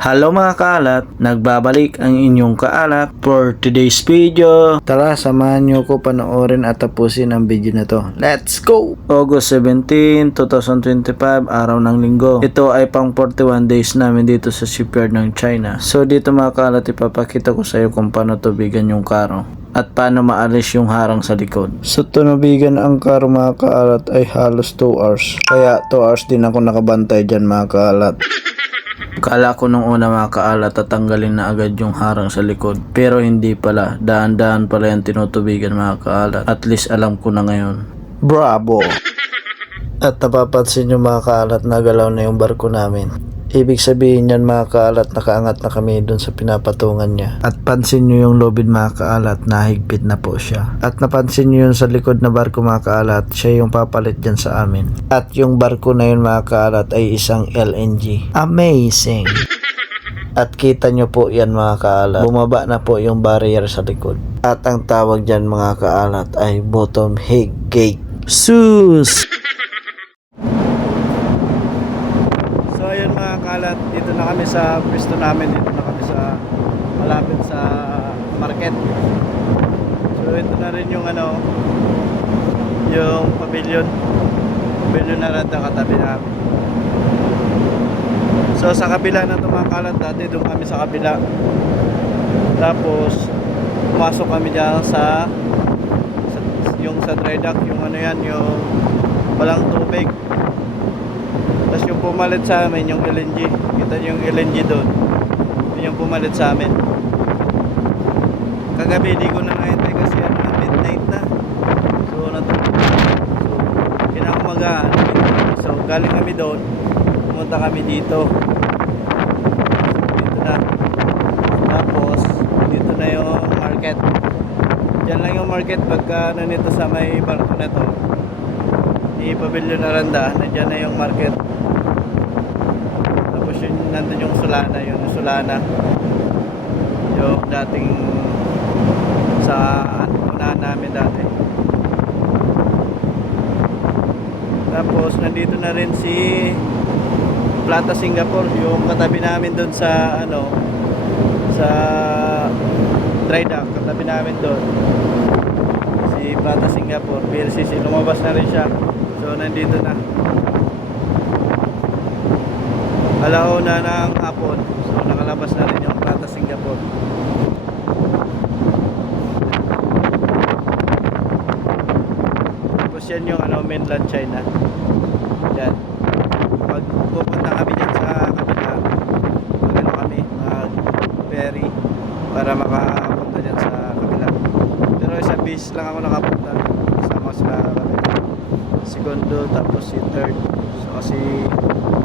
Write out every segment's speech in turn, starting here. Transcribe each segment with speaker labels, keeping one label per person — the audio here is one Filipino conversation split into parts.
Speaker 1: Hello mga kaalat, nagbabalik ang inyong kaalat for today's video. Tara, samahan nyo ko panoorin at tapusin ang video na to. Let's go! August 17, 2025, araw ng linggo. Ito ay pang 41 days namin dito sa shipyard ng China. So dito mga kaalat, ipapakita ko sa iyo kung paano tubigan yung karo at paano maalis yung harang sa likod. Sa tunubigan ang karo mga kaalat ay halos 2 hours. Kaya 2 hours din ako nakabantay dyan mga kaalat. Kala ko nung una mga kaalat tatanggalin na agad yung harang sa likod. Pero hindi pala. Daan-daan pala yung tinutubigan mga kaalat. At least alam ko na ngayon. Bravo! At napapansin nyo mga kaalat na galaw na yung barko namin. Ibig sabihin yan mga kaalat nakaangat na kami dun sa pinapatungan niya. At pansin nyo yung lobid mga kaalat nahigpit na po siya. At napansin nyo yun sa likod na barko mga kaalat siya yung papalit dyan sa amin. At yung barko na yun mga kaalat ay isang LNG. Amazing! At kita nyo po yan mga kaalat. Bumaba na po yung barrier sa likod. At ang tawag dyan mga kaalat ay bottom head gate. Sus! So kalat, dito na kami sa pwesto namin, dito na kami sa malapit sa market. So ito na rin yung ano, yung pavilion. Pavilion na rin ang katabi namin. So sa kabila na ito mga kalat, dati doon kami sa kabila. Tapos pumasok kami dyan sa, sa yung sa dry dock, yung ano yan, yung walang tubig. Tapos yung pumalit sa amin, yung LNG. Kita nyo yung LNG doon. Yun yung pumalit sa amin. Kagabi, di ko na naintay kasi ano na, midnight na. So, natulog. So, kinakamagaan. So, galing kami doon. Pumunta kami dito. Dito na. Tapos, dito na yung market. Diyan lang yung market pagka ano nito sa may barko na to. Di Pavilion Aranda, nandiyan na yung market. Tapos yun, nandun yung Solana, yun yung Solana. Yung dating sa unahan namin dati. Tapos nandito na rin si Plata Singapore, yung katabi namin doon sa ano sa dry dock, katabi namin doon. Si Plata Singapore, PLCC, lumabas na rin siya. So nandito na. Alauna ng hapon. So nakalabas na rin yung Plata Singapore. Tapos yan yung ano, mainland China. Yan. Pag pupunta kami dyan sa kabila, mag ano kami, mag ferry para makapunta dyan sa kabila. Pero sa base lang ako nakapunta. Kasama sa kabila. Segundo, tapos si third. So kasi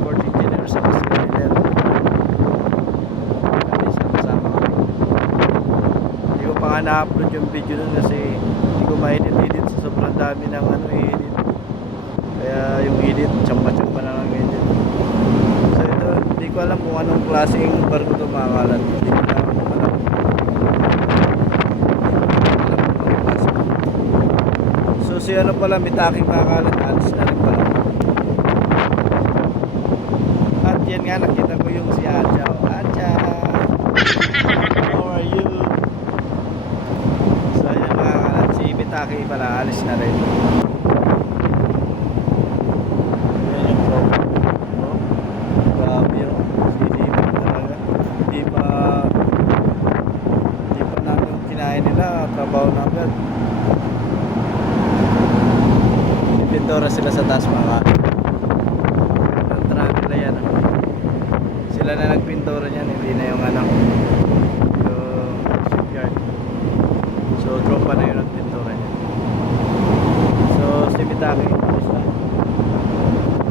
Speaker 1: fourth engineer sa si Miller. Kami sama-sama kami. Hindi ko pa nga na-upload yung video nun kasi hindi ko ma-edit-edit sa sobrang dami ng ano i-edit. Kaya yung edit, tsamba-tsamba na lang edit. So ito, hindi ko alam kung anong klaseng barko ito mga. Hindi ko na alam. Alam kung anong klase. So si ano pala, Mitaki mga kalat, alis na rin pala. At yan nga, nakita ko yung si Acha. Oh, Acha! How are you? So yan mga kalat, si Mitaki pala, alis na rin. Yan yung tropa. Oh, grabe yun. Sinipin talaga. Hindi pa hindi pa namin kinain nila. Trabaho na agad. Pintura sila sa taas mga Ang traffic na yan. ah. Na nagpintura niyan, hindi na yung ano yung shipyard. So tropa na yun ang pintura niya. So si na.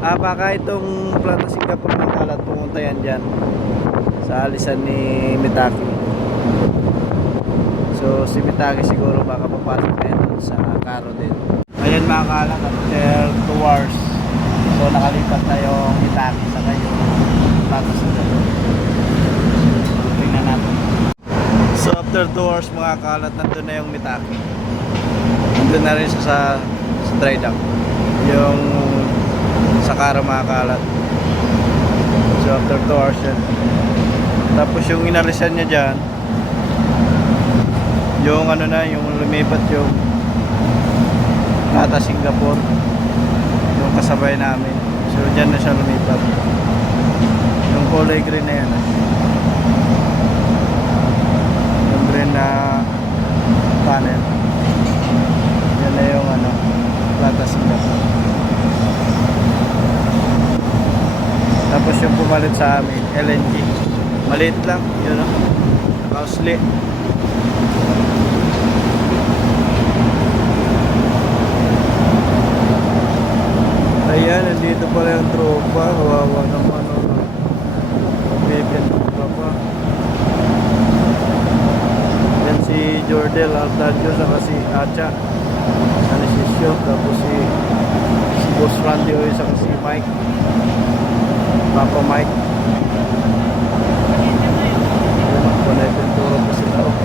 Speaker 1: Ah, baka itong Plata Singapore ng kalat pumunta yan dyan sa alisan ni Mitaki. So si Mitaki siguro baka papasok na yan sa Karo din. Ayan mga kalat, after 2 hours. So nakalipat na yung Mitaki sa kayo. Singapore. So, tingnan natin. So after 2 hours mga kalat, nandun na yung Mitaki. Nandun na rin siya sa, sa dry dock. Yung sa Kara mga kalat. So after 2 hours yan. Tapos yung inalisan niya dyan, yung ano na, yung lumipat yung Tata Singapore, yung kasabay namin. So dyan na siya lumipat. Kulay green na yan. ah. Yung green na panel. Yan na yung ano, Tata Singapore. Tapos yung pumalit sa amin, LNG. Maliit lang, yun o. Nakausli. Ayan, nandito pala yung tropa. Del Altadio saka ano si Acha Anesisio tapos si si Boss Randy o saka si Mike. Papa Mike. Connect and turo po sila oh.